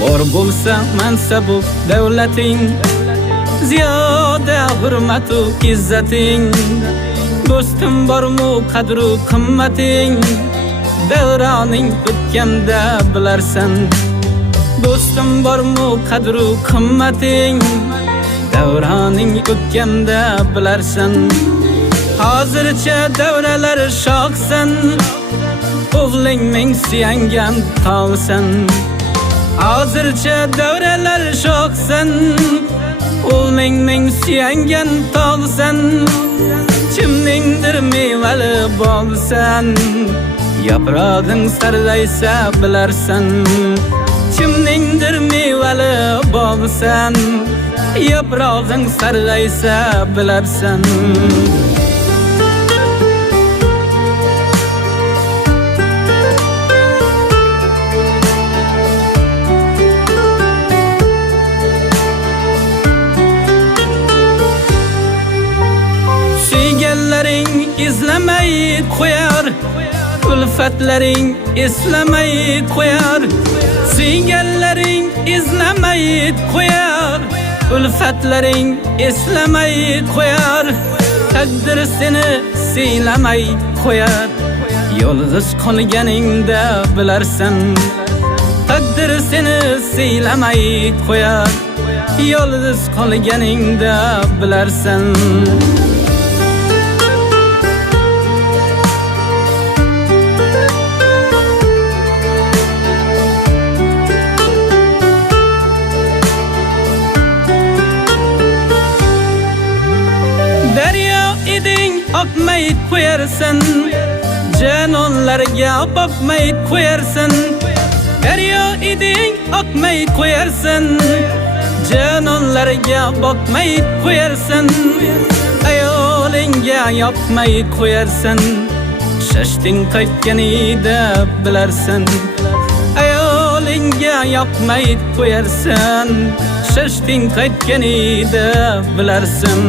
bor bo'lsa mansabu davlating, ziyoda hurmatu izzating, do'stim bormu qadru qimmating, davroning o'tganda bilarsan. Do'stim bormu qadru qimmating, davroning o'tganda bilarsan. Hozircha davralar shoqsan, o'g'ling ming suyangan tog'san. Hozircha davralar shoqsan, o'g'ling ming suyangan tog'san. Kimningdir mevali bo'lsan, yaprog'ing sarg'aysa bilarsan. Kimningdir mevali bo'lsan, yaprog'ing sarg'aysa bilarsan. Suyganlaring izlamay qo'yar, ulfatlaring eslamay qo'yar. Suyganlaring izlamay qo'yar, ulfatlaring eslamay qo'yar. Taqdir seni siylamay qo'yar, yolg'iz qolganingda bilarsan. Taqdir seni siylamay qo'yar, yolg'iz qolganingda bilarsan. Daryo eding oqmay qo'yarsan, janonlarga boqmay qo'yarsan. Daryo eding oqmay qo'yarsan, janonlarga boqmay qo'yarsan. Ayolingga yoqmay qo'yarsan, shashding qaytganida bilarsan. Ayolingga yoqmay qo'yarsan, shashding qaytganida bilarsan.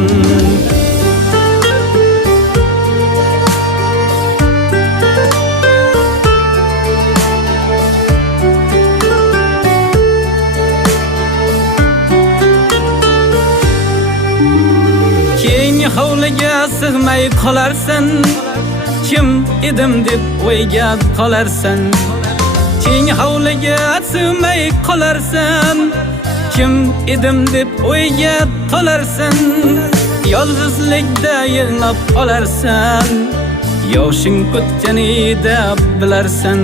Keng hovliga sig'may qolarsan, kim edim deb o'yga qolarsan. Keng hovliga sig'may qolarsan, kim edim deb o'yga qolarsan. Yolg'izlikda yig'lab qolarsan, yoshing o'tganida bilarsan.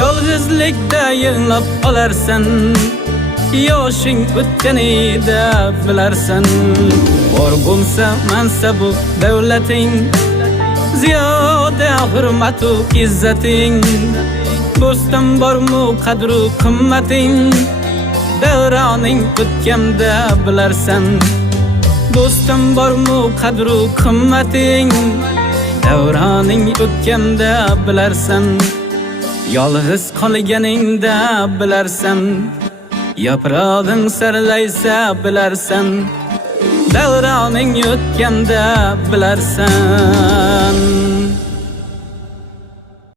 Yolg'izlikda yig'lab qolarsan, yoshing o'tganida bilarsan. Bor bo'lsa mansabu davlating, ziyoda hurmatu izzating, do'stim bormu qadru qimmating, davroning o'tganda bilarsan. Do'stim bormu qadru qimmating, davroning o'tganda bilarsan. Yolg'iz qolganingda bilarsan, yaprog'ing sarg'aysa bilarsan. Davroning o'tganda bilarsan.